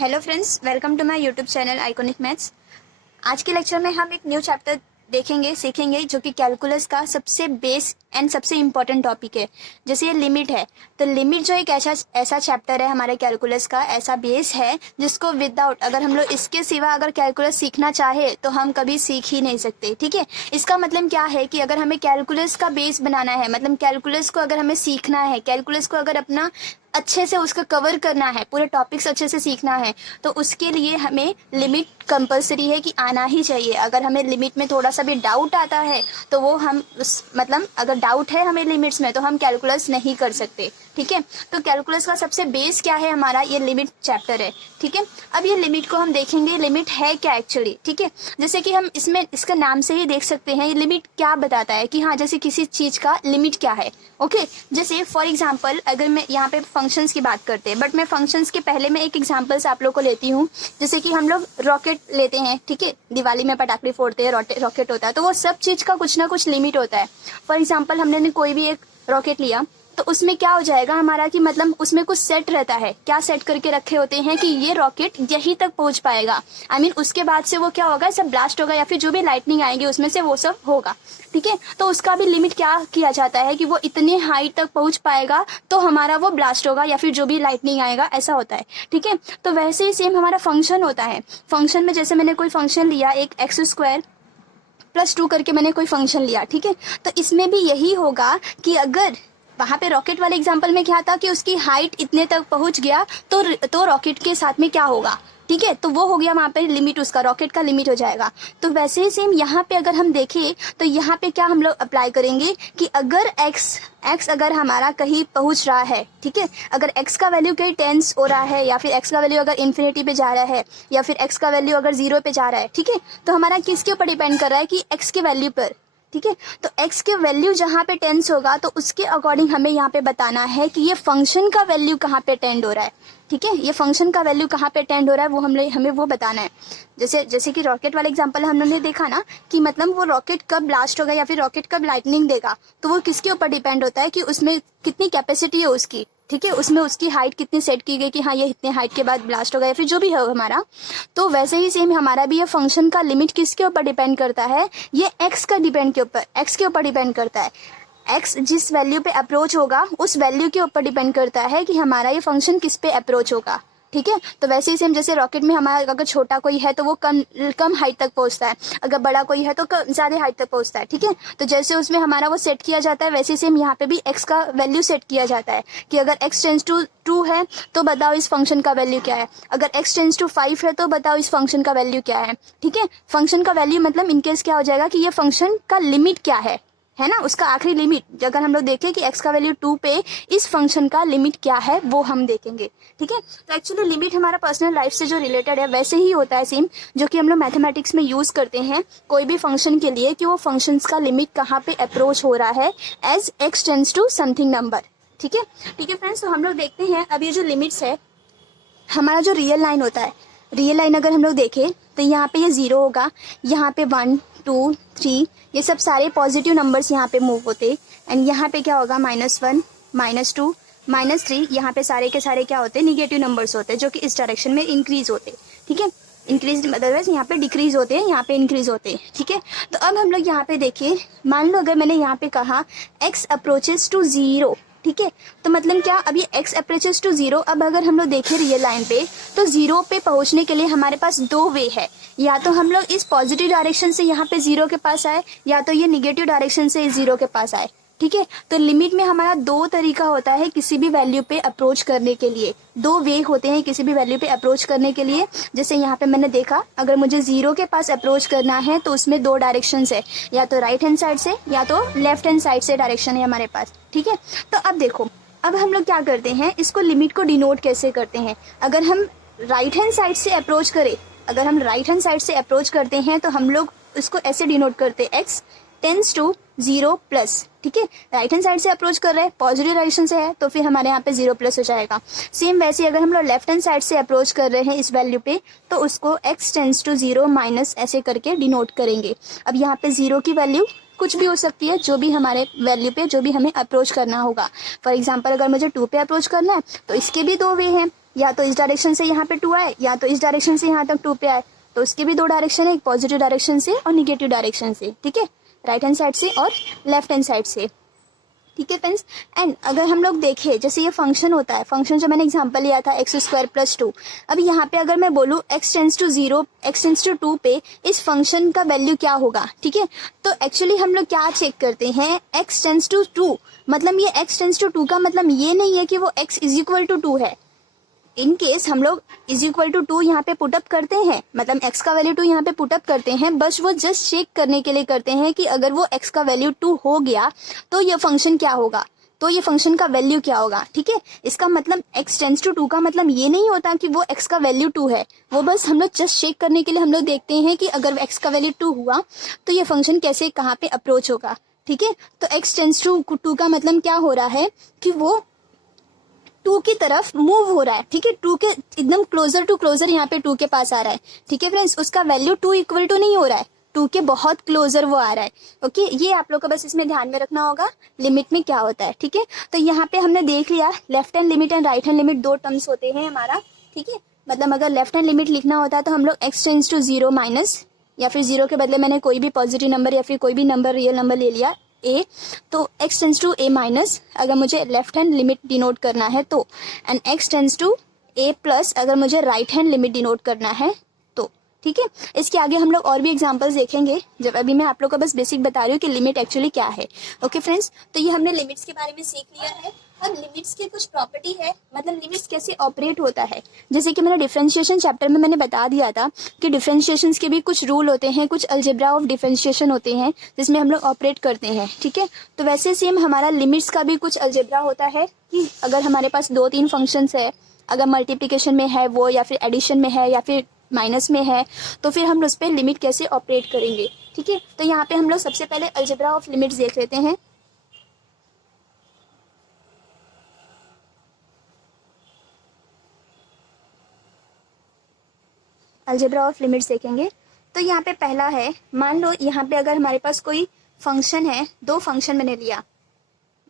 Hello friends, welcome to my YouTube channel iconic maths. आज के lecture में हम एक न्यू चैप्टर देखेंगे, सीखेंगे, जो कि कैलकुलस का सबसे बेस एंड सबसे इम्पोर्टेंट टॉपिक है। जैसे ये लिमिट है, तो लिमिट जो एक ऐसा चैप्टर है हमारे कैलकुलस का, ऐसा बेस है जिसको विदाउट, अगर हम लोग इसके सिवा अगर कैलकुलस सीखना चाहे तो हम कभी सीख ही नहीं सकते। ठीक है, इसका मतलब क्या है कि अगर हमें कैलकुलस का बेस बनाना है, मतलब कैलकुलस को अगर हमें सीखना है, कैलकुलस को अगर अपना अच्छे से उसका कवर करना है, पूरे टॉपिक्स अच्छे से सीखना है, तो उसके लिए हमें लिमिट कंपलसरी है कि आना ही चाहिए। अगर हमें लिमिट में थोड़ा सा भी डाउट आता है तो वो हम मतलब अगर डाउट है हमें लिमिट्स में, तो हम कैलकुलस नहीं कर सकते। ठीक है, तो कैलकुलस का सबसे बेस क्या है हमारा, ये लिमिट चैप्टर है। ठीक है, अब ये लिमिट को हम देखेंगे, लिमिट है क्या एक्चुअली। ठीक है, जैसे कि हम इसमें इसका नाम से ही देख सकते हैं ये लिमिट क्या बताता है कि हाँ, जैसे किसी चीज का लिमिट क्या है। ओके, जैसे फॉर एग्जाम्पल अगर मैं यहाँ पे फंक्शंस की बात करते हैं, बट मैं फंक्शंस के पहले मैं एक एग्जांपल्स आप लोग को लेती हूँ। जैसे कि हम लोग रॉकेट लेते हैं, ठीक है, दिवाली में पटाखे फोड़ते हैं, रॉकेट होता है, तो वो सब चीज़ का कुछ ना कुछ लिमिट होता है। फॉर एग्जांपल हमने कोई भी एक रॉकेट लिया, तो उसमें क्या हो जाएगा हमारा कि मतलब उसमें कुछ सेट रहता है, क्या सेट करके रखे होते हैं कि ये रॉकेट यहीं तक पहुंच पाएगा। आई मीन उसके बाद से वो क्या होगा, सब ब्लास्ट होगा या फिर जो भी लाइटनिंग आएगी उसमें से वो सब होगा। ठीक है, तो उसका भी लिमिट क्या किया जाता है कि वो इतने हाइट तक पहुंच पाएगा तो हमारा वो ब्लास्ट होगा या फिर जो भी लाइटनिंग आएगा, ऐसा होता है। ठीक है, तो वैसे ही सेम हमारा फंक्शन होता है। फंक्शन में जैसे मैंने कोई फंक्शन लिया, एक x² + 2 करके मैंने कोई फंक्शन लिया। ठीक है, तो इसमें भी यही होगा कि अगर वहां पे रॉकेट वाले एग्जांपल में क्या था कि उसकी हाइट इतने तक पहुंच गया तो रॉकेट के साथ में क्या होगा। ठीक है, तो वो हो गया वहां पे लिमिट, उसका रॉकेट का लिमिट हो जाएगा। तो वैसे ही सेम यहाँ पे अगर हम देखें तो यहाँ पे क्या हम लोग अप्लाई करेंगे कि अगर x अगर हमारा कहीं पहुंच रहा है, ठीक है, अगर x का वैल्यू कहीं 10 हो रहा है, या फिर x का वैल्यू अगर इन्फिनिटी पे जा रहा है, या फिर x का वैल्यू अगर 0 पे जा रहा है, ठीक है, तो हमारा किसके ऊपर डिपेंड कर रहा है कि x के वैल्यू पर। ठीक है, तो x के वैल्यू जहाँ पे 10 होगा तो उसके अकॉर्डिंग हमें यहाँ पे बताना है कि ये फंक्शन का वैल्यू कहाँ पे टेंड हो रहा है। ठीक है, ये फंक्शन का वैल्यू कहाँ पे टेंड हो रहा है वो हमें वो बताना है। जैसे कि रॉकेट वाले एग्जांपल हमने देखा ना कि मतलब वो रॉकेट कब ब्लास्ट होगा या फिर रॉकेट कब लाइटनिंग देगा, तो वो किसके ऊपर डिपेंड होता है कि उसमें कितनी कैपेसिटी है उसकी। ठीक है, उसमें उसकी हाइट कितनी सेट की गई कि हाँ ये इतने हाइट के बाद ब्लास्ट होगा या फिर जो भी है हमारा। तो वैसे ही सेम हमारा भी ये फंक्शन का लिमिट किसके ऊपर डिपेंड करता है, ये एक्स के ऊपर डिपेंड करता है। एक्स जिस वैल्यू पे अप्रोच होगा उस वैल्यू के ऊपर डिपेंड करता है कि हमारा ये फंक्शन किस पे अप्रोच होगा। ठीक है, तो वैसे ही सेम जैसे रॉकेट में हमारा अगर छोटा कोई है तो वो कम हाइट तक पहुंचता है, अगर बड़ा कोई है तो ज्यादा हाइट तक पहुंचता है। ठीक है, तो जैसे उसमें हमारा वो सेट किया जाता है, वैसे सेम यहाँ पे भी एक्स का वैल्यू सेट किया जाता है कि अगर x टेंस टू 2 है तो बताओ इस फंक्शन का वैल्यू क्या है, अगर x टेंस टू 5 है तो बताओ इस फंक्शन का वैल्यू क्या है। ठीक है, फंक्शन का वैल्यू मतलब इनकेस क्या हो जाएगा कि ये फंक्शन का लिमिट क्या है ना, उसका आखिरी लिमिट। अगर हम लोग देखें कि x का वैल्यू 2 पे इस फंक्शन का लिमिट क्या है वो हम देखेंगे। ठीक है, तो एक्चुअली लिमिट हमारा पर्सनल लाइफ से जो रिलेटेड है वैसे ही होता है सेम, जो कि हम लोग मैथमेटिक्स में यूज करते हैं कोई भी फंक्शन के लिए कि वो फंक्शंस का लिमिट कहाँ पे अप्रोच हो रहा है as x tends to something number. ठीक है फ्रेंड्स, तो हम लोग देखते हैं अब ये जो लिमिट्स है, हमारा जो रियल लाइन होता है, रियल लाइन अगर हम लोग देखें तो यहाँ पे ये 0 होगा, यहाँ पे 1 2 3 ये सब सारे पॉजिटिव नंबर्स यहाँ पे मूव होते, एंड यहाँ पे क्या होगा -1 -2 -3, यहाँ पे सारे के सारे क्या होते हैं, निगेटिव नंबर्स होते हैं जो कि इस डायरेक्शन में इंक्रीज होते। ठीक है, इंक्रीज अदरवाइज यहाँ पे डिक्रीज होते हैं, यहाँ पे इंक्रीज होते हैं। ठीक है, तो अब हम लोग यहाँ पे देखें, मान लो अगर मैंने यहाँ पे कहा x अप्रोचेस टू 0, ठीक है, तो मतलब क्या, अब ये x अप्रोचेस टू 0, अब अगर हम लोग देखें रियल लाइन पे तो 0 पे पहुंचने के लिए हमारे पास 2 वे है, या तो हम लोग इस पॉजिटिव डायरेक्शन से यहाँ पे 0 के पास आए, या तो ये निगेटिव डायरेक्शन से 0 के पास आए। ठीक है, तो लिमिट में हमारा 2 तरीका होता है किसी भी वैल्यू पे अप्रोच करने के लिए, 2 वे होते हैं किसी भी वैल्यू पे अप्रोच करने के लिए। जैसे यहाँ पे मैंने देखा, अगर मुझे 0 के पास अप्रोच करना है तो उसमें 2 डायरेक्शन है, या तो राइट हैंड साइड से या तो लेफ्ट हैंड साइड से डायरेक्शन है हमारे पास। ठीक है, तो अब देखो, अब हम लोग क्या करते हैं, इसको लिमिट को डिनोट कैसे करते हैं। अगर हम राइट हैंड साइड से अप्रोच करें, अगर हम राइट हैंड साइड से अप्रोच करते हैं तो हम लोग इसको ऐसे डिनोट करते हैं, x टेंस टू 0 प्लस। ठीक है, राइट हैंड साइड से अप्रोच कर रहे हैं, पॉजिटिव डायरेक्शन से है, तो फिर हमारे यहाँ पे 0 प्लस हो जाएगा। सेम वैसे अगर हम लोग लेफ्ट हैंड साइड से अप्रोच कर रहे हैं इस वैल्यू पे, तो उसको x टेंस टू 0 माइनस ऐसे करके डिनोट करेंगे। अब यहाँ पे 0 की वैल्यू कुछ भी हो सकती है, जो भी हमारे वैल्यू पे जो भी हमें अप्रोच करना होगा। फॉर एग्जाम्पल अगर मुझे 2 पे अप्रोच करना है तो इसके भी 2 वे हैं, या तो इस डायरेक्शन से यहाँ पे 2 आए या तो इस डायरेक्शन से यहाँ तक 2 पे आए। तो उसके भी 2 डायरेक्शन है, एक पॉजिटिव डायरेक्शन से और निगेटिव डायरेक्शन से, ठीक है, राइट हैंड साइड से और लेफ्ट हैंड साइड से, ठीक है फ्रेंड्स। एंड अगर हम लोग देखें जैसे ये फंक्शन होता है, फंक्शन जो मैंने एग्जांपल लिया था x² + 2, अब यहाँ पे अगर मैं बोलूँ x tends to 0 x tends to 2 पे इस फंक्शन का वैल्यू क्या होगा, ठीक है। तो एक्चुअली हम लोग क्या चेक करते हैं, x टेंस टू 2, मतलब ये x टेंस टू 2 का मतलब ये नहीं है कि वो x = 2 है। इन केस हम लोग =2 यहाँ पे पुटअप करते हैं, मतलब x का वैल्यू 2 यहाँ पे पुटअप करते हैं, बस वो जस्ट चेक करने के लिए करते हैं कि अगर वो x का वैल्यू 2 हो गया तो ये फंक्शन क्या होगा, तो ये फंक्शन का वैल्यू क्या होगा, ठीक है। इसका मतलब x टेंस टू 2 का मतलब ये नहीं होता कि वो x का वैल्यू 2 है, वो बस हम लोग जस्ट चेक करने के लिए हम लोग देखते हैं कि अगर x का वैल्यू 2 हुआ तो ये फंक्शन कैसे कहाँ पे अप्रोच होगा, ठीक है। तो x टेंस टू 2 का मतलब क्या हो रहा है कि वो 2 की तरफ मूव हो रहा है, ठीक है, 2 के एकदम क्लोजर टू क्लोजर यहाँ पे 2 के पास आ रहा है, ठीक है फ्रेंड्स। उसका वैल्यू 2 = नहीं हो रहा है, 2 के बहुत क्लोजर वो आ रहा है, ओके। ये आप लोग को बस इसमें ध्यान में रखना होगा लिमिट में क्या होता है, ठीक है। तो यहाँ पे हमने देख लिया left hand limit and right hand limit 2 terms होते हैं हमारा, ठीक है। मतलब अगर लेफ्ट हैंड लिमिट लिखना होता है तो हम लोग x टेंस टू 0 माइनस, या फिर 0 के बदले मैंने कोई भी पॉजिटिव नंबर या फिर कोई भी नंबर रियल नंबर ले लिया a, तो x tends to a minus अगर मुझे लेफ्ट हैंड लिमिट डिनोट करना है तो, एंड x tends to a plus अगर मुझे राइट हैंड लिमिट डिनोट करना है तो, ठीक है। इसके आगे हम लोग और भी एग्जांपल्स देखेंगे, जब अभी मैं आप लोग को बस बेसिक बता रही हूँ कि लिमिट एक्चुअली क्या है, ओके फ्रेंड्स। तो ये हमने लिमिट्स के बारे में सीख लिया है। अब लिमिट्स की कुछ प्रॉपर्टी है, मतलब लिमिट्स कैसे ऑपरेट होता है। जैसे कि मैंने डिफरेंशिएशन चैप्टर में मैंने बता दिया था कि डिफरेंशिएशंस के भी कुछ रूल होते हैं, कुछ अलजेब्रा ऑफ डिफरेंशिएशन होते हैं जिसमें हम लोग ऑपरेट करते हैं, ठीक है। तो वैसे सेम हमारा लिमिट्स का भी कुछ अलजेब्रा होता है कि अगर हमारे पास 2-3 फंक्शंस है, अगर मल्टीप्लिकेशन में है वो, या फिर एडिशन में है, या फिर माइनस में है, तो फिर हम उस पर लिमिट कैसे ऑपरेट करेंगे, ठीक है। तो यहाँ पे हम लोग सबसे पहले अलजेब्रा ऑफ लिमिट्स देख लेते हैं। अलजेब्रा ऑफ लिमिट्स देखेंगे तो यहाँ पे पहला है, मान लो यहाँ पे अगर हमारे पास कोई फंक्शन है, 2 फंक्शन मैंने लिया,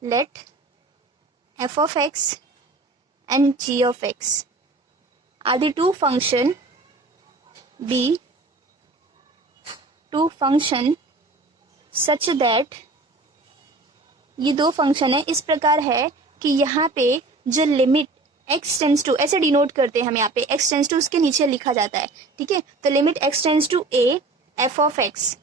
let f(x) and g(x) are the 2 function be 2 function such that, ये 2 फंक्शन है इस प्रकार है कि यहाँ पे जो लिमिट x टेंस टू, ऐसे डिनोट करते हैं हम यहाँ पे, x टेंस टू उसके नीचे लिखा जाता है, ठीक है। तो limit x tends to a f(x)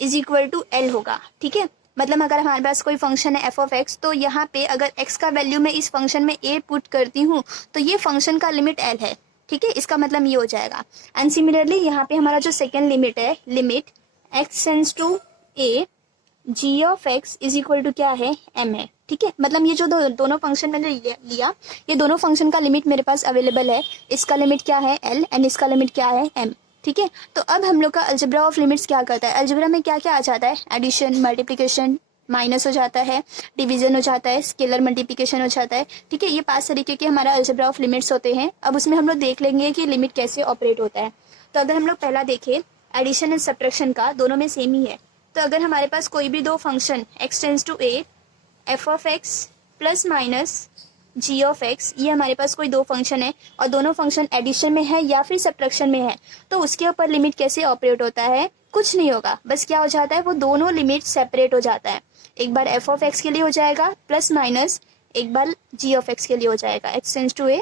= L होगा, ठीक है। मतलब अगर हमारे पास कोई फंक्शन है f(x) तो यहाँ पे अगर x का वैल्यू मैं इस फंक्शन में a पुट करती हूँ तो ये फंक्शन का लिमिट L है, ठीक है। इसका मतलब ये हो जाएगा। एंड सिमिलरली यहाँ पे हमारा जो सेकेंड लिमिट है, limit x tends to a g(x) = क्या है, m है, ठीक है। मतलब ये जो दोनों फंक्शन मैंने लिया, ये दोनों फंक्शन का लिमिट मेरे पास अवेलेबल है। इसका लिमिट क्या है L एंड इसका लिमिट क्या है M, ठीक है। तो अब हम लोग का अलजेब्रा ऑफ लिमिट्स क्या करता है, अलजेब्रा में क्या क्या आ जाता है, एडिशन, मल्टीप्लिकेशन, माइनस हो जाता है, डिवीजन हो जाता है, स्केलर मल्टीप्लिकेशन हो जाता है, ठीक है। ये 5 तरीके के हमारा अलजेब्रा ऑफ लिमिट्स होते हैं। अब उसमें हम लोग देख लेंगे कि लिमिट कैसे ऑपरेट होता है। तो अगर हम लोग पहला देखें एडिशन एंड सब्ट्रैक्शन का, दोनों में सेम ही है। तो अगर हमारे पास कोई भी 2 function x tends to a f(x) plus minus g(x), ये हमारे पास कोई 2 फंक्शन है और दोनों फंक्शन एडिशन में है या फिर सब्ट्रैक्शन में है, तो उसके ऊपर लिमिट कैसे ऑपरेट होता है, कुछ नहीं होगा, बस क्या हो जाता है, वो दोनों लिमिट सेपरेट हो जाता है। एक बार f(x) के लिए हो जाएगा प्लस माइनस, एक बार g(x) के लिए हो जाएगा x tends to a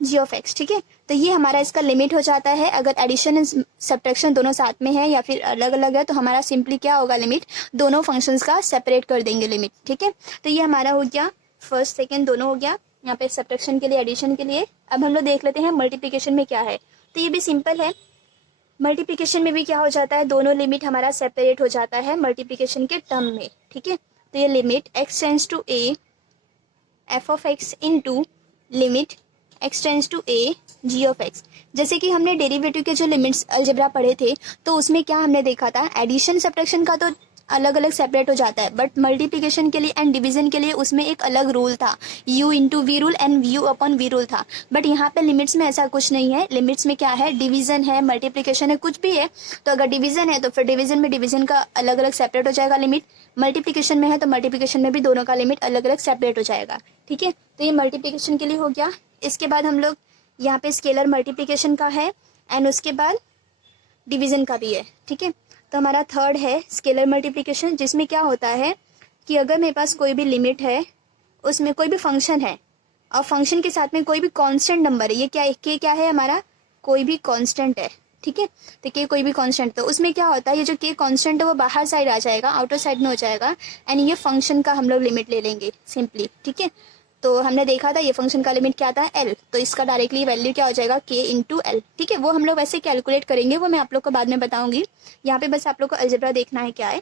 g(x), ठीक है। तो ये हमारा इसका लिमिट हो जाता है। अगर एडिशन एंड सब्ट्रैक्शन दोनों साथ में है या फिर अलग अलग है तो हमारा सिंपली क्या होगा, लिमिट दोनों फंक्शंस का सेपरेट कर देंगे लिमिट, ठीक है। तो ये हमारा हो गया फर्स्ट सेकंड दोनों हो गया, यहाँ पे सब्ट्रैक्शन के लिए, एडिशन के लिए। अब हम लोग देख लेते हैं मल्टीप्लिकेशन में क्या है। तो ये भी सिंपल है, मल्टीप्लिकेशन में भी क्या हो जाता है, दोनों लिमिट हमारा सेपरेट हो जाता है मल्टीप्लिकेशन के टर्म में, ठीक है। तो ये limit x tends to a f(x) into limit x tends to a g(x). जैसे कि हमने डेरिवेटिव के जो लिमिट्स अलजेब्रा पढ़े थे तो उसमें क्या हमने देखा था, एडिशन सब्ट्रैक्शन का तो अलग अलग सेपरेट हो जाता है, बट मल्टीप्लिकेशन के लिए एंड डिवीजन के लिए उसमें एक अलग रूल था, u into V rule and u upon V rule था। बट यहाँ पे लिमिट्स में ऐसा कुछ नहीं है। लिमिट्स में क्या है, डिवीजन है, मल्टीप्लिकेशन है, कुछ भी है। तो अगर डिवीजन है तो फिर डिवीजन में डिवीजन का अलग अलग सेपरेट हो जाएगा लिमिट, मल्टीप्लिकेशन में है तो मल्टीप्लिकेशन में भी दोनों का लिमिट अलग अलग सेपरेट हो जाएगा। ठीक है, तो ये मल्टीप्लिकेशन के लिए हो गया। इसके बाद हम लोग यहाँ पे स्केलर मल्टीप्लिकेशन का है एंड उसके बाद डिवीजन का भी है। ठीक है, तो हमारा थर्ड है स्केलर मल्टीप्लिकेशन, जिसमें क्या होता है कि अगर मेरे पास कोई भी लिमिट है, उसमें कोई भी फंक्शन है और फंक्शन के साथ में कोई भी कांस्टेंट नंबर है, ये क्या है हमारा, कोई भी कांस्टेंट है। ठीक है, तो के कोई भी कांस्टेंट, तो उसमें क्या होता है, ये जो के कांस्टेंट है वो बाहर साइड आ जाएगा, आउटर साइड में हो जाएगा एंड ये फंक्शन का हम लोग लिमिट ले लेंगे सिंपली। ठीक है, तो हमने देखा था ये फंक्शन का लिमिट क्या था, एल, तो इसका डायरेक्टली वैल्यू क्या हो जाएगा, के इंटू एल। ठीक है, वो हम लोग वैसे कैलकुलेट करेंगे, वो मैं आप लोग को बाद में बताऊंगी। यहाँ पे बस आप लोग को अलजेब्रा देखना है क्या है।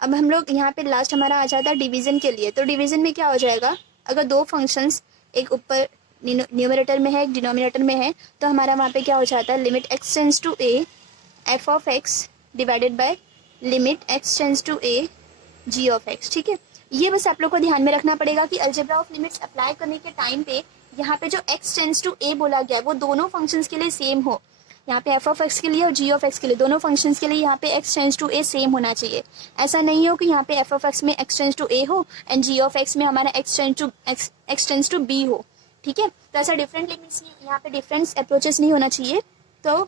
अब हम लोग यहाँ पे लास्ट हमारा आ जाता है डिवीजन के लिए। तो डिवीजन में क्या हो जाएगा, अगर दो फंक्शंस एक ऊपर न्यूमरेटर में है एक डिनोमिनेटर में है, तो हमारा वहाँ पे क्या हो जाता है, limit x tends to a f of x divided by limit x tends to a g of x. ठीक है, ये बस आप लोग को ध्यान में रखना पड़ेगा कि अलजेब्रा ऑफ लिमिट्स अप्लाई करने के टाइम पे यहाँ पे जो x टेंस टू a बोला गया है वो दोनों फंक्शंस के लिए सेम हो। यहाँ पे f ऑफ x के लिए और g ऑफ x के लिए, दोनों फंक्शंस के लिए यहाँ पे x tends to a same होना चाहिए। ऐसा नहीं हो कि यहाँ पे f ऑफ x में x टेंस टू a हो एंड g ऑफ x में हमारा x टेंस टू b हो। ठीक है, तो ऐसा डिफरेंट लिमिट्स यहाँ पे डिफरेंट अप्रोचेस नहीं होना चाहिए, तो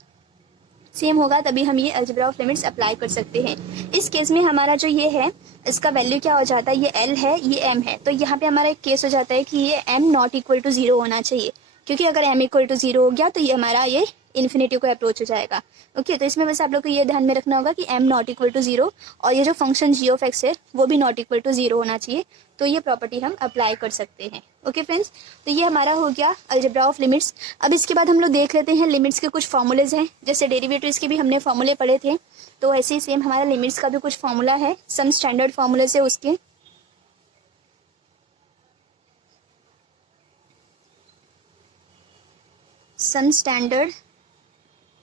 सेम होगा तभी हम ये अलजेब्रा ऑफ लिमिट्स अप्लाई कर सकते हैं। इस केस में हमारा जो ये है इसका वैल्यू क्या हो जाता है, ये L है ये M है, तो यहाँ पे हमारा एक केस हो जाता है कि ये M नॉट इक्वल टू 0 होना चाहिए, क्योंकि अगर M इक्वल टू 0 हो गया तो ये हमारा ये इन्फिनिटी को अप्रोच हो जाएगा। ओके, तो इसमें बस आप लोग को ये ध्यान में रखना होगा कि M नॉट इक्वल टू 0 और ये जो फंक्शन g ऑफ x है वो भी नॉट इक्वल टू 0 होना चाहिए, तो ये प्रॉपर्टी हम अप्लाई कर सकते हैं। ओके फ्रेंड्स, तो ये हमारा हो गया अलजेब्रा ऑफ लिमिट्स। अब इसके बाद हम लोग देख लेते हैं लिमिट्स के कुछ फॉर्मूलेज हैं, जैसे डेरिवेटिव्स के भी हमने फॉर्मूले पढ़े थे, तो ऐसे ही सेम हमारा लिमिट्स का भी कुछ फॉर्मूला है, सम स्टैंडर्ड फॉर्मूले से उसके। Some standard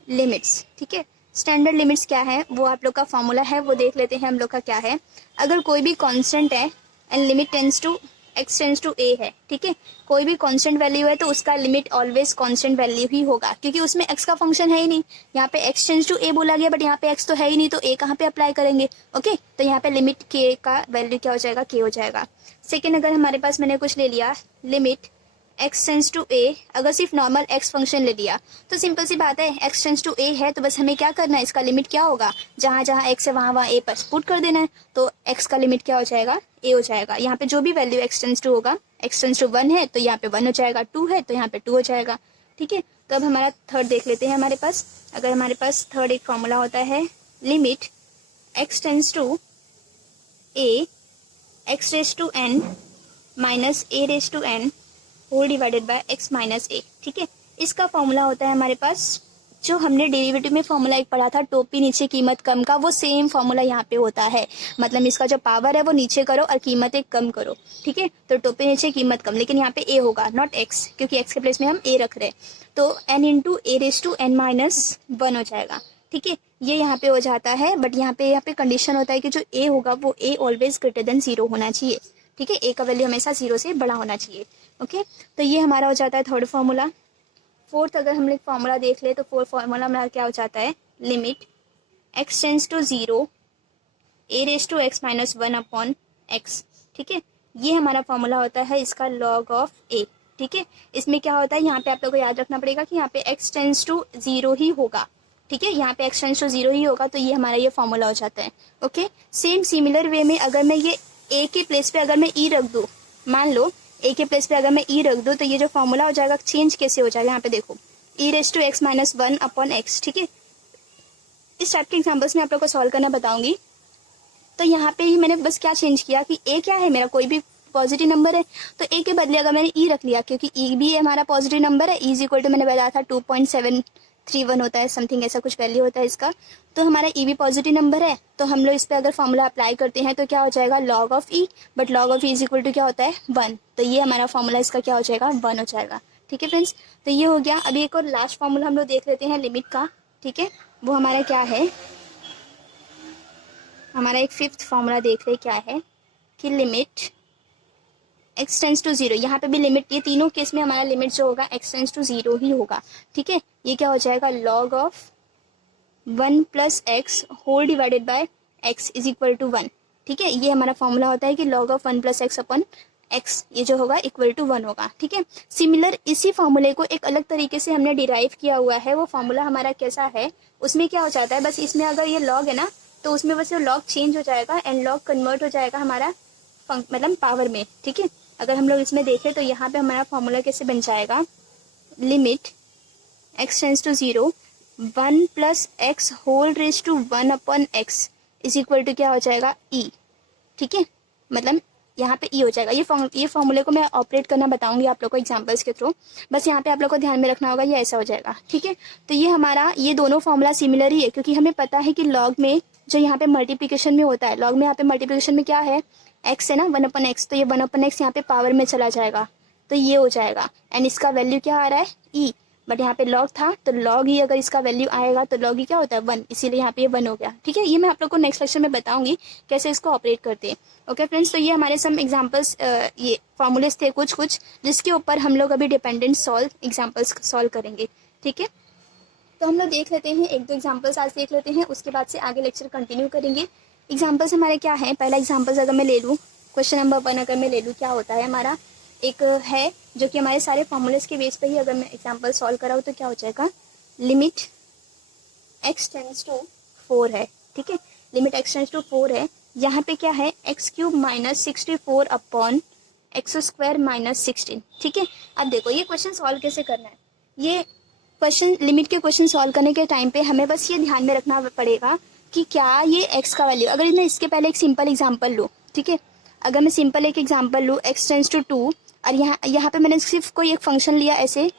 limits. ठीक है, स्टैंडर्ड लिमिट्स क्या है वो आप लोग का फॉर्मूला है, वो देख लेते हैं हम लोग का क्या है। अगर कोई भी कांस्टेंट है and limit tends to x tends to a है, ठीक है, कोई भी कांस्टेंट वैल्यू है तो उसका लिमिट ऑलवेज कांस्टेंट वैल्यू ही होगा, क्योंकि उसमें x का फंक्शन है ही नहीं। यहाँ पे x टेंस टू a बोला गया बट यहाँ पे x तो है ही नहीं, तो a कहाँ पे अप्लाई करेंगे। ओके, तो यहाँ पे लिमिट k का वैल्यू क्या हो जाएगा, k हो जाएगा। सेकेंड, अगर हमारे पास मैंने कुछ ले लिया limit x tends to a, अगर सिर्फ नॉर्मल x फंक्शन ले लिया तो सिंपल सी बात है, x टेंस टू a है तो बस हमें क्या करना है, इसका लिमिट क्या होगा, जहाँ जहाँ x है वहाँ वहाँ a पर पुट कर देना है, तो x का लिमिट क्या हो जाएगा, a हो जाएगा। यहाँ पे जो भी वैल्यू x टेंस टू होगा, x टेंस टू 1 है तो यहाँ पे 1 हो जाएगा, 2 है तो यहाँ पे 2 हो जाएगा। ठीक है, तो अब हमारा थर्ड देख लेते हैं। हमारे पास अगर हमारे पास थर्ड एक फॉर्मूला होता है, limit x tends to a x raise to n minus a raise to n whole divided by x minus a। ठीक है, इसका फॉर्मूला होता है हमारे पास, जो हमने डेरिवेटिव में फॉर्मूला एक पढ़ा था, टोपी नीचे कीमत कम का, वो सेम फॉर्मूला यहाँ पे होता है। मतलब इसका जो पावर है वो नीचे करो और कीमत एक कम करो। ठीक है, तो टोपी नीचे कीमत कम, लेकिन यहाँ पे a होगा नॉट x, क्योंकि x के प्लेस में हम a रख रहे हैं, तो n into a raise to n minus 1 हो जाएगा। ठीक है, ये यहाँ पे हो जाता है, बट यहाँ पे कंडीशन होता है कि जो a होगा वो a ऑलवेज ग्रेटर देन 0 होना चाहिए। ठीक है, a का वैल्यू हमेशा 0 से बड़ा होना चाहिए। ओके, तो ये हमारा हो जाता है थर्ड फार्मूला। फोर्थ, अगर हम लोग फार्मूला देख ले तो फोर्थ फार्मूला हमारा क्या हो जाता है, limit x tends to 0 a raise to x minus 1 upon x। ठीक है, ये हमारा फार्मूला होता है इसका लॉग ऑफ a। ठीक है, इसमें क्या होता है, यहाँ पे आप लोगों को याद रखना पड़ेगा कि यहाँ पे x टेंस टू 0 ही होगा। ठीक है, यहाँ पे x टेंस टू 0 ही होगा, तो ये हमारा ये फार्मूला हो जाता है। ओके, सेम सिमिलर वे में अगर मैं ये a के प्लेस पे अगर मैं e रख दूँ, मान लो a के प्लेस पे अगर मैं e रख दूँ, तो ये जो फॉर्मूला हो जाएगा चेंज कैसे हो जाएगा, यहाँ पे देखो e raise to x minus 1 upon x। ठीक है, इस टाइप के एग्जाम्पल्स में आप लोग को सॉल्व करना बताऊंगी। तो यहाँ पे ही मैंने बस क्या चेंज किया कि a क्या है, मेरा कोई भी पॉजिटिव नंबर है, तो a के बदले अगर मैंने e रख लिया, क्योंकि e भी हमारा पॉजिटिव नंबर है, e इज इक्वल टू मैंने बताया था 2.731 होता है, समथिंग ऐसा कुछ वैल्यू होता है इसका, तो हमारा e भी पॉजिटिव नंबर है, तो हम लोग इस पर अगर फॉर्मूला अप्लाई करते हैं तो क्या हो जाएगा, log of e, but log of e is equal to क्या होता है 1, तो ये हमारा फॉर्मूला इसका क्या हो जाएगा 1 हो जाएगा। ठीक है फ्रेंड्स, तो ये हो गया। अभी एक और लास्ट फॉर्मूला हम लोग देख लेते हैं लिमिट का। ठीक है, वो हमारा क्या है, हमारा एक फिफ्थ फॉर्मूला देख ले क्या है कि limit x tends to zero, यहाँ पे भी लिमिट, ये तीनों केस में हमारा लिमिट जो होगा x टेंस टू जीरो ही होगा। ठीक है, ये क्या हो जाएगा, log of 1 plus x whole divided by x is equal to 1। ठीक है, ये हमारा फॉर्मूला होता है कि log of 1 plus x upon x ये जो होगा इक्वल टू 1 होगा। ठीक है, सिमिलर इसी फॉर्मूले को एक अलग तरीके से हमने डिराइव किया हुआ है। वो फॉर्मूला हमारा कैसा है, उसमें क्या हो जाता है, बस इसमें अगर ये log है ना तो उसमें बस log चेंज हो जाएगा एंड log कन्वर्ट हो जाएगा हमारा मतलब पावर में। ठीक है, अगर हम लोग इसमें देखें तो यहाँ पे हमारा फॉर्मूला कैसे बन जाएगा, limit x tends to zero 1 plus x whole raise to 1 upon x is equal to क्या हो जाएगा e। ठीक है, मतलब यहाँ पे e हो जाएगा। ये फॉर्मूले को मैं ऑपरेट करना बताऊंगी आप लोग को एग्जांपल्स के थ्रू, बस यहाँ पे आप लोग को ध्यान में रखना होगा ये ऐसा हो जाएगा। ठीक है, तो ये हमारा ये दोनों फॉर्मूला सिमिलर ही है, क्योंकि हमें पता है कि लॉग में जो यहाँ पे मल्टीप्लिकेशन में होता है, लॉग में यहाँ पे मल्टीप्लिकेशन में क्या है, एक्स है ना 1 अपन एक्स, तो ये 1 अपन एक्स यहाँ पे पावर में चला जाएगा तो ये हो जाएगा एंड इसका वैल्यू क्या आ रहा है ई, बट यहाँ पे लॉग था तो लॉग ही अगर इसका वैल्यू आएगा तो लॉग ही क्या होता है 1, इसीलिए यहाँ पे ये 1 हो गया। ठीक है, ये मैं आप लोग को नेक्स्ट लेक्चर में बताऊंगी कैसे इसको ऑपरेट करते हैं। ओके फ्रेंड्स, तो ये हमारे सम एग्जांपल्स ये फॉर्मूलेस थे कुछ जिसके ऊपर हम लोग अभी डिपेंडेंट एग्जाम्पल्स सॉल्व करेंगे। ठीक है, तो हम लोग देख लेते हैं, एक दो एग्जाम्पल्स आज देख लेते हैं, उसके बाद से आगे लेक्चर कंटिन्यू करेंगे। एग्जाम्पल्स हमारे क्या है, पहला एग्जाम्पल्स अगर मैं ले लूँ, क्वेश्चन नंबर 1 अगर मैं ले लूँ, क्या होता है हमारा एक है जो कि हमारे सारे फॉर्मूलेस के बेस पे ही अगर मैं एग्जाम्पल सॉल्व कराऊँ तो क्या हो जाएगा, लिमिट x टेंस टू 4 है। ठीक है, लिमिट x टेंस टू 4 है, यहाँ पे क्या है x cube minus 64 upon x square minus 16। ठीक है, अब देखो ये क्वेश्चन सॉल्व कैसे करना है, ये क्वेश्चन लिमिट के क्वेश्चन सॉल्व करने के टाइम पे हमें बस ये ध्यान में रखना पड़ेगा कि क्या ये x का वैल्यू, अगर मैं इसके पहले एक सिंपल एग्जांपल लूँ, ठीक है, अगर मैं सिंपल एक एग्जांपल लूँ x टेंस टू 2 और यहाँ पे मैंने सिर्फ कोई एक फंक्शन लिया ऐसे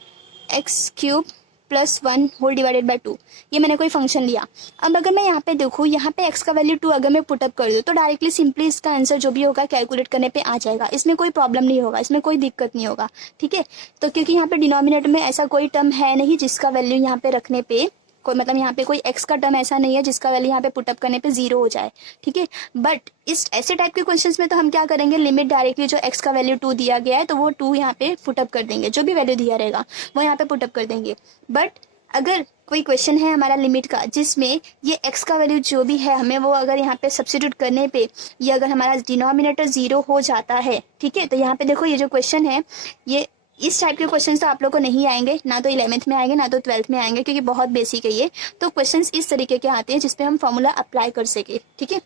x cube plus 1 whole divided by 2, ये मैंने कोई फंक्शन लिया। अब अगर मैं यहाँ पे देखूँ, यहाँ पे x का वैल्यू 2 अगर मैं पुटअप कर दूँ तो डायरेक्टली सिंपली इसका आंसर जो भी होगा कैलकुलेट करने पे आ जाएगा, इसमें कोई प्रॉब्लम नहीं होगा, इसमें कोई दिक्कत नहीं होगा। ठीक है, तो क्योंकि यहाँ पे डिनोमिनेटर में ऐसा कोई टर्म है नहीं जिसका वैल्यू यहाँ पे रखने पे कोई मतलब यहाँ पे कोई x का टर्म ऐसा नहीं है जिसका वैल्यू यहाँ पे पुटअप करने पे 0 हो जाए। ठीक है, बट इस ऐसे टाइप के क्वेश्चंस में तो हम क्या करेंगे, लिमिट डायरेक्टली जो x का वैल्यू 2 दिया गया है तो वो 2 यहाँ पे पुटअप कर देंगे, जो भी वैल्यू दिया रहेगा वो यहाँ पे पुटअप कर देंगे। बट अगर कोई क्वेश्चन है हमारा लिमिट का जिसमें ये x का वैल्यू जो भी है हमें वो अगर यहाँ पे सब्स्टिट्यूट करने पे ये अगर हमारा डिनोमिनेटर 0 हो जाता है, ठीक है, तो यहाँ पे देखो ये जो क्वेश्चन है ये इस टाइप के क्वेश्चंस तो आप लोग को नहीं आएंगे, ना तो 11th में आएंगे ना तो 12th में आएंगे, क्योंकि बहुत बेसिक है ये। तो क्वेश्चंस इस तरीके के आते हैं जिसपे हम फॉर्मूला अप्लाई कर सके। ठीक है,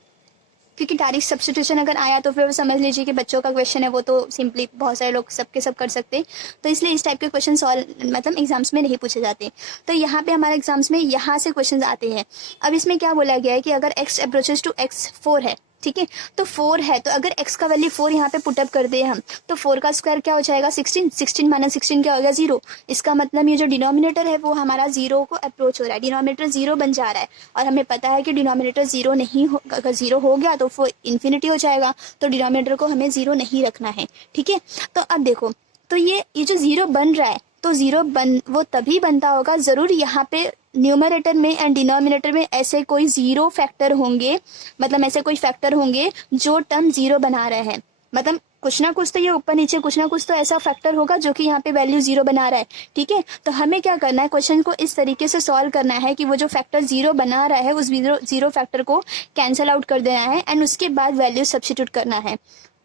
क्योंकि डायरेक्ट सब्स्टिट्यूशन अगर आया तो फिर समझ लीजिए कि बच्चों का क्वेश्चन है, वो तो सिंपली बहुत सारे लोग सबके सब कर सकते हैं, तो इसलिए इस टाइप के क्वेश्चन सॉल्व मतलब एग्जाम्स में नहीं पूछे जाते। तो यहाँ पे हमारे एग्जाम्स में यहाँ से क्वेश्चन आते हैं। अब इसमें क्या बोला गया है कि अगर x अप्रोचेस टू x 4 है, ठीक है, तो 4 है तो अगर x का वैल्यू 4 यहाँ पे पुटअप कर दे हम तो 4 का स्क्वायर क्या हो जाएगा 16, 16 माइनस 16 क्या हो गया 0। इसका मतलब ये जो डिनोमिनेटर है वो हमारा 0 को अप्रोच हो रहा है, डिनोमिनेटर 0 बन जा रहा है, और हमें पता है कि डिनोमिनेटर 0 नहीं हो, अगर 0 हो गया तो वो इन्फिनिटी हो जाएगा, तो डिनोमिनेटर को हमें 0 नहीं रखना है। ठीक है, तो अब देखो तो ये जो 0 बन रहा है तो 0 वो तभी बनता होगा, ज़रूर यहाँ पे न्यूमरेटर में एंड डिनोमिनेटर में ऐसे कोई 0 फैक्टर होंगे, मतलब ऐसे कोई फैक्टर होंगे जो टर्म 0 बना रहे हैं, मतलब कुछ ना कुछ तो ये ऊपर नीचे कुछ ना कुछ तो ऐसा फैक्टर होगा जो कि यहाँ पे वैल्यू 0 बना रहा है। ठीक है, तो हमें क्या करना है, क्वेश्चन को इस तरीके से सॉल्व करना है कि वो जो फैक्टर 0 बना रहा है उस 0 फैक्टर को कैंसिल आउट कर देना है एंड उसके बाद वैल्यू सब्स्टिट्यूट करना है,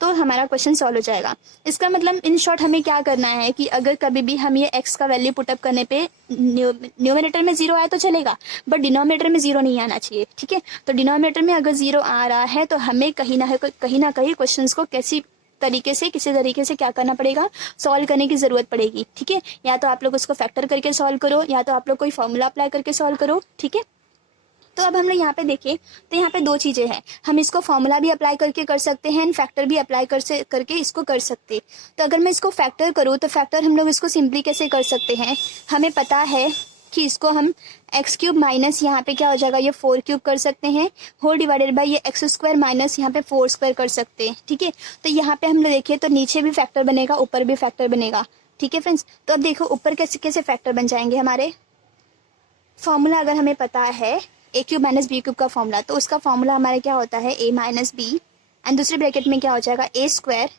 तो हमारा क्वेश्चन सॉल्व हो जाएगा। इसका मतलब इन शॉर्ट हमें क्या करना है कि अगर कभी भी हम ये x का वैल्यू पुटअप करने पे न्यूमरेटर में 0 आया तो चलेगा, बट डिनोमिनेटर में 0 नहीं आना चाहिए। ठीक है, तो डिनोमिनेटर में अगर 0 आ रहा है तो हमें कहीं ना कहीं क्वेश्चंस को किसी तरीके से क्या करना पड़ेगा, सॉल्व करने की जरूरत पड़ेगी। ठीक है, या तो आप लोग उसको फैक्टर करके सॉल्व करो या तो आप लोग कोई फॉर्मूला अप्लाई करके सॉल्व करो। ठीक है, तो अब हम लोग यहाँ पे देखें तो यहाँ पे दो चीज़ें हैं, हम इसको फॉर्मूला भी अप्लाई करके कर सकते हैं एंड फैक्टर भी अप्लाई करके इसको कर सकते हैं। तो अगर मैं इसको फैक्टर करूँ तो फैक्टर हम लोग इसको सिंपली कैसे कर सकते हैं, हमें पता है कि इसको हम एक्स क्यूब माइनस यहाँ पे क्या हो जाएगा ये 4 क्यूब कर सकते हैं होल डिवाइडेड बाय ये एक्स स्क्वायर माइनस यहाँ पे 4 स्क्वायर कर सकते हैं। ठीक है, तो यहाँ पे हम लोग देखिए तो नीचे भी फैक्टर बनेगा ऊपर भी फैक्टर बनेगा। ठीक है फ्रेंड्स, तो अब देखो ऊपर कैसे कैसे फैक्टर बन जाएंगे हमारे, फॉर्मूला अगर हमें पता है ए क्यूब माइनस बी क्यूब का फॉर्मूला, तो उसका फॉर्मूला हमारा क्या होता है ए माइनस बी एंड दूसरे ब्रैकेट में क्या हो जाएगा ए स्क्वायर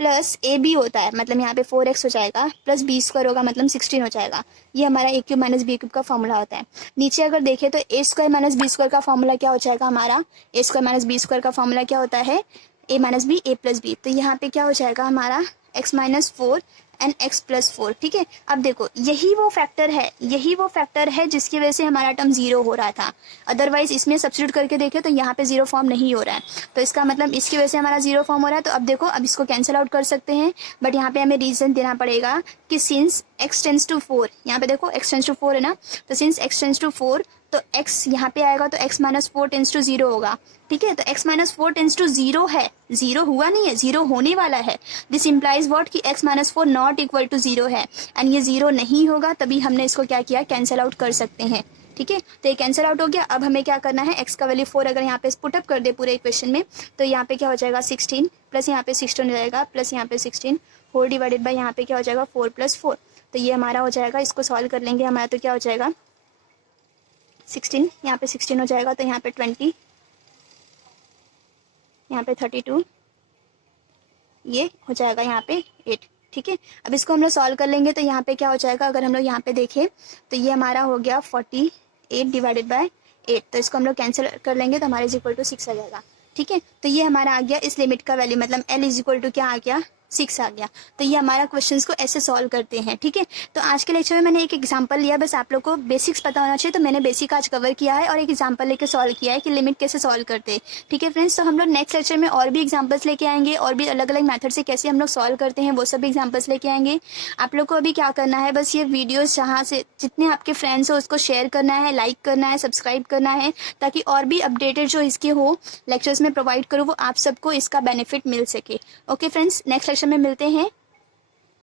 प्लस ए बी होता है, मतलब यहाँ पे 4x हो जाएगा प्लस बी स्क्वायर होगा, मतलब 16 हो जाएगा। ये हमारा ए क्यूब माइनस बी क्यूब का फॉर्मूला होता है। नीचे अगर देखें तो ए स्क्वायर माइनस बी स्क्वायर का फॉर्मूला क्या हो जाएगा हमारा, ए स्क्वायर माइनस बी स्क्वायर का फॉर्मूला क्या होता है ए माइनस बी ए प्लस बी। तो यहाँ पे क्या हो जाएगा हमारा x minus 4 and x plus 4। ठीक है, अब देखो यही वो फैक्टर है जिसकी वजह से हमारा टर्म जीरो हो रहा था। अदरवाइज इसमें सब्स्टिट्यूट करके देखें तो यहाँ पे जीरो फॉर्म नहीं हो रहा है, तो इसका मतलब इसकी वजह से हमारा जीरो फॉर्म हो रहा है। तो अब देखो, अब इसको कैंसिल आउट कर सकते हैं, बट यहाँ पे हमें रीजन देना पड़ेगा कि सिंस x टेंस टू 4, यहाँ पे देखो x टेंस टू 4 है ना, तो सिंस x टेंस टू 4 तो x यहाँ पे आएगा तो x माइनस 4 टेंस टू 0 होगा। ठीक है, तो x माइनस 4 टेंस टू 0 है, 0 हुआ नहीं है, 0 होने वाला है। दिस इम्प्लाइज व्हाट कि x minus 4 not equal to 0 है, एंड ये 0 नहीं होगा, तभी हमने इसको क्या किया, कैंसिल आउट कर सकते हैं। ठीक है, तो ये कैंसिल आउट हो गया। अब हमें क्या करना है, x का वैल्यू 4 अगर यहाँ पे पुटअप कर दे पूरे इक्वेशन में, तो यहाँ पे क्या हो जाएगा 16 प्लस यहाँ पे 16 हो जाएगा प्लस यहाँ पे 16 होल डिवाइडेड बाई यहाँ पे क्या हो जाएगा 4 प्लस 4। तो ये हमारा हो जाएगा, इसको सॉल्व कर लेंगे हमारा, तो क्या हो जाएगा 16, यहाँ पे 16 हो जाएगा, तो यहाँ पे 20, यहाँ पे 32, ये हो जाएगा यहाँ पे 8। ठीक है, अब इसको हम लोग सॉल्व कर लेंगे तो यहाँ पे क्या हो जाएगा, अगर हम लोग यहाँ पे देखें तो ये हमारा हो गया 48 डिवाइडेड बाय 8, तो इसको हम लोग कैंसिल कर लेंगे तो हमारे इज इक्वल टू 6 आ जाएगा। ठीक है, तो ये हमारा आ गया इस लिमिट का वैल्यू, मतलब L इज इक्वल टू क्या आ गया 6 आ गया। तो ये हमारा क्वेश्चंस को ऐसे सॉल्व करते हैं। ठीक है, तो आज के लेक्चर में मैंने एक एग्जांपल लिया, बस आप लोग को बेसिक्स पता होना चाहिए, तो मैंने बेसिक आज कवर किया है और एक एग्जांपल लेके सॉल्व किया है कि लिमिट कैसे सॉल्व करते हैं। ठीक है फ्रेंड्स, तो हम लोग नेक्स्ट लेक्चर में और भी एग्जाम्पल्स लेके आएंगे, और भी अलग अलग मेथड से कैसे हम लोग सॉल्व करते हैं वो सब एग्जाम्पल्स लेके आएंगे। आप लोग को अभी क्या करना है, बस ये वीडियोज़ जहाँ से जितने आपके फ्रेंड्स हो उसको शेयर करना है, लाइक करना है, सब्सक्राइब करना है, ताकि और भी अपडेटेड जो इसके हो लेक्चर्स में प्रोवाइड करूँ वो आप सबको इसका बेनिफिट मिल सके। ओके फ्रेंड्स, नेक्स्ट लेक्चर में मिलते हैं।